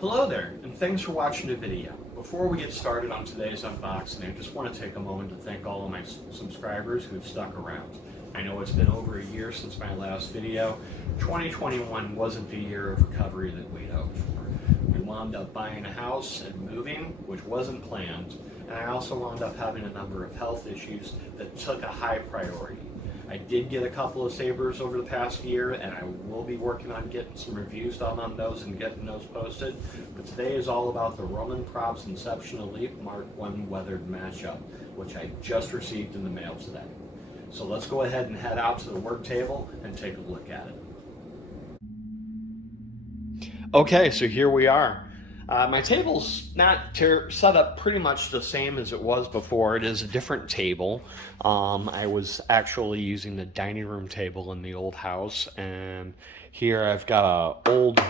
Hello there, and thanks for watching the video. Before we get started on today's unboxing, I just want to take a moment to thank all of my subscribers who've stuck around. I know it's been over a year since my last video. 2021 wasn't the year of recovery that we'd hoped for. We wound up buying a house and moving, which wasn't planned, and I also wound up having a number of health issues that took a high priority. I did get a couple of sabers over the past year, and I will be working on getting some reviews done on those and getting those posted. But today is all about the Roman Props Inception Elite Mark I Weathered Mashup, which I just received in the mail today. So let's go ahead and head out to the work table and take a look at it. Okay, so here we are. My table's not set up pretty much the same as it was before. It is a different table. I was actually using the dining room table in the old house, and here I've got an old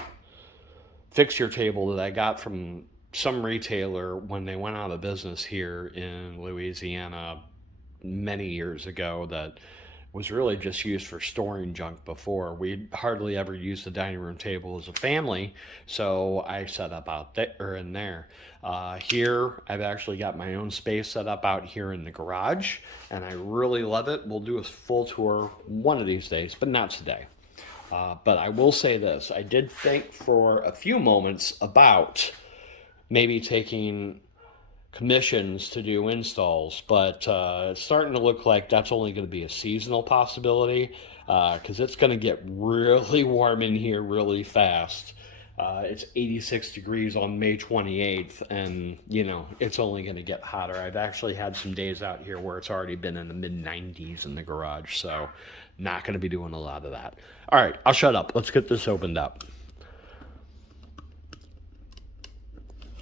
fixture table that I got from some retailer when they went out of business here in Louisiana many years ago that was really just used for storing junk before. We hardly ever used the dining room table as a family, so I set up out there in there. Here, I've actually got my own space set up out here in the garage, and I really love it. We'll do a full tour one of these days, but not today. But I will say this, I did think for a few moments about maybe taking commissions to do installs, but it's starting to look like that's only going to be a seasonal possibility because it's going to get really warm in here really fast. It's 86 degrees on May 28th, and you know it's only going to get hotter. I've actually had some days out here where it's already been in the mid-90s in the garage, so not going to be doing a lot of that. All right, I'll shut up. Let's get this opened up.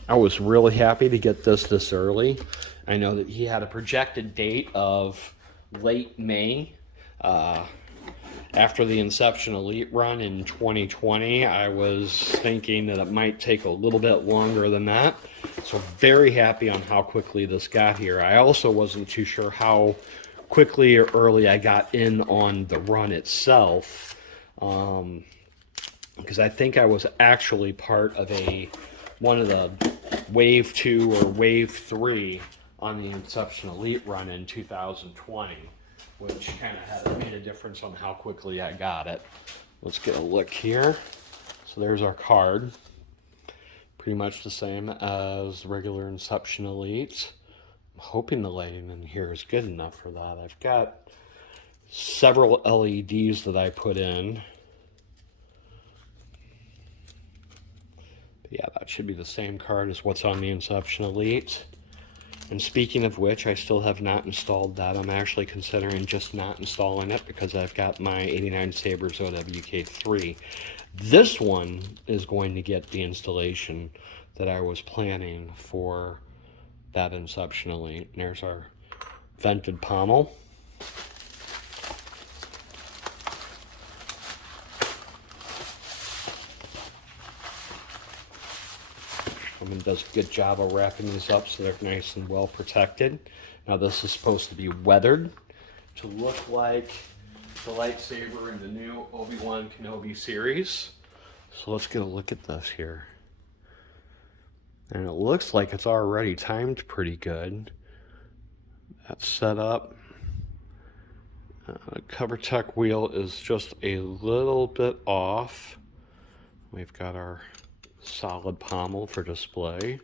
I was really happy to get this early. I know that he had a projected date of late May. After the Inception Elite run in 2020, I was thinking that it might take a little bit longer than that. So very happy on how quickly this got here. I also wasn't too sure how quickly or early I got in on the run itself. Because I think I was actually part of one of the Wave 2 or Wave 3 on the Inception Elite run in 2020, which kind of made a difference on how quickly I got it. Let's get a look here. So there's our card. Pretty much the same as regular Inception Elite. I'm hoping the lighting in here is good enough for that. I've got several LEDs that I put in. Yeah, that should be the same card as what's on the Inception Elite. And speaking of which, I still have not installed that. I'm actually considering just not installing it because I've got my 89 Sabres OWK3. This one is going to get the installation that I was planning for that Inception Elite. And there's our vented pommel. Someone does a good job of wrapping these up so they're nice and well protected. Now this is supposed to be weathered to look like the lightsaber in the new Obi-Wan Kenobi series. So let's get a look at this here. And it looks like it's already timed pretty good. That's set up. The cover tech wheel is just a little bit off. We've got our solid pommel for display.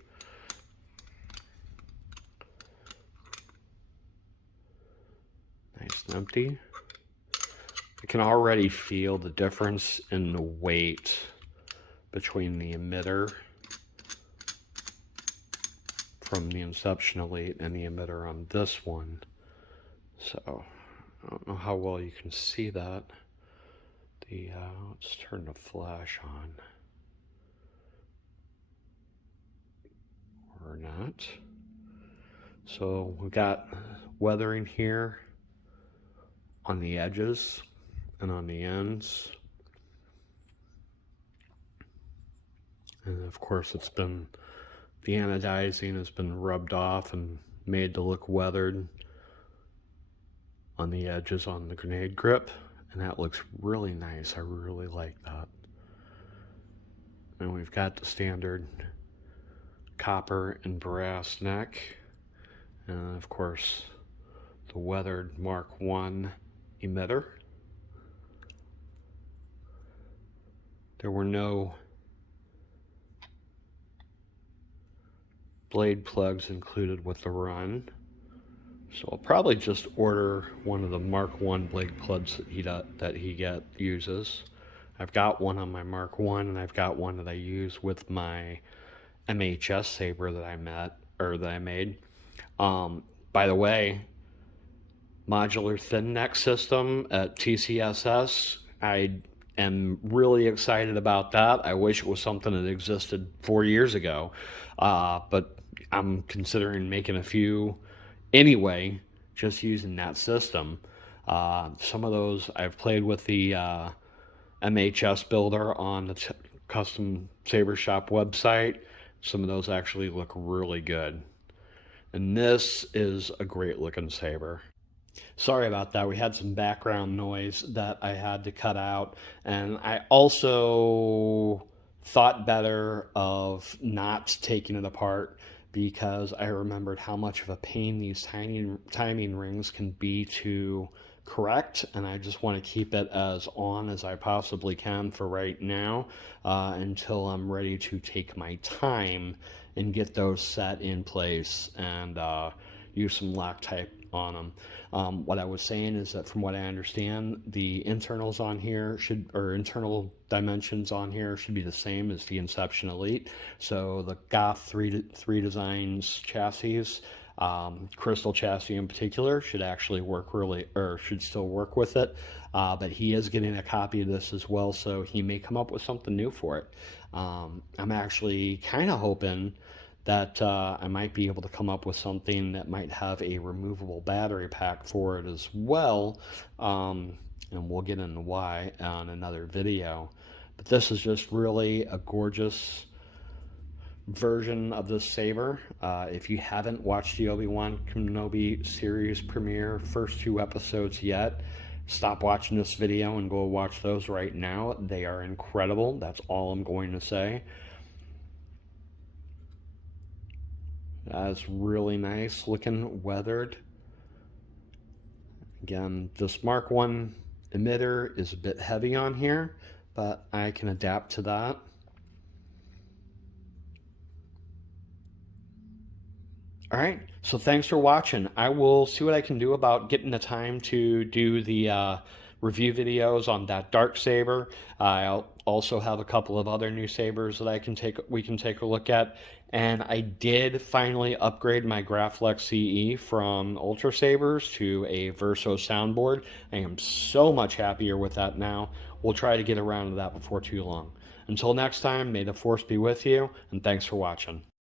Nice and empty. I can already feel the difference in the weight between the emitter from the Inception Elite and the emitter on this one. So I don't know how well you can see that. Let's turn the flash on. Or not. So we've got weathering here on the edges and on the ends. And of course the anodizing has been rubbed off and made to look weathered on the edges on the grenade grip, and that looks really nice. I really like that. And we've got the standard copper and brass neck. And of course, the weathered Mark 1 emitter. There were no blade plugs included with the run, so I'll probably just order one of the Mark 1 blade plugs that he uses. I've got one on my Mark 1, and I've got one that I use with my MHS saber that I made. By the way, modular thin neck system at TCSS. I am really excited about that. I wish it was something that existed 4 years ago, but I'm considering making a few anyway, just using that system. Some of those I've played with the MHS builder on the custom Saber Shop website. Some of those actually look really good. And this is a great looking saber. Sorry about that. We had some background noise that I had to cut out. And I also thought better of not taking it apart because I remembered how much of a pain these timing rings can be to correct, and I just want to keep it as on as I possibly can for right now until I'm ready to take my time and get those set in place and use some Loctite on them. What I was saying is that from what I understand, the internals on here internal dimensions on here should be the same as the Inception Elite. So the Goth 3 Designs chassis, Crystal chassis in particular, should actually should still work with it. But he is getting a copy of this as well, so he may come up with something new for it. I'm actually kind of hoping that I might be able to come up with something that might have a removable battery pack for it as well, and we'll get into why on another video. But this is just really a gorgeous version of this saber. If you haven't watched the Obi-Wan Kenobi series premiere first 2 episodes yet, stop watching this video and go watch those right now. They are incredible. That's all I'm going to say. That's really nice looking, weathered. Again, this Mark 1 emitter is a bit heavy on here, but I can adapt to that. Alright, so thanks for watching. I will see what I can do about getting the time to do the review videos on that dark saber. I'll also have a couple of other new sabers that we can take a look at. And I did finally upgrade my Graflex CE from Ultra Sabers to a Verso soundboard. I am so much happier with that now. We'll try to get around to that before too long. Until next time, may the Force be with you, and thanks for watching.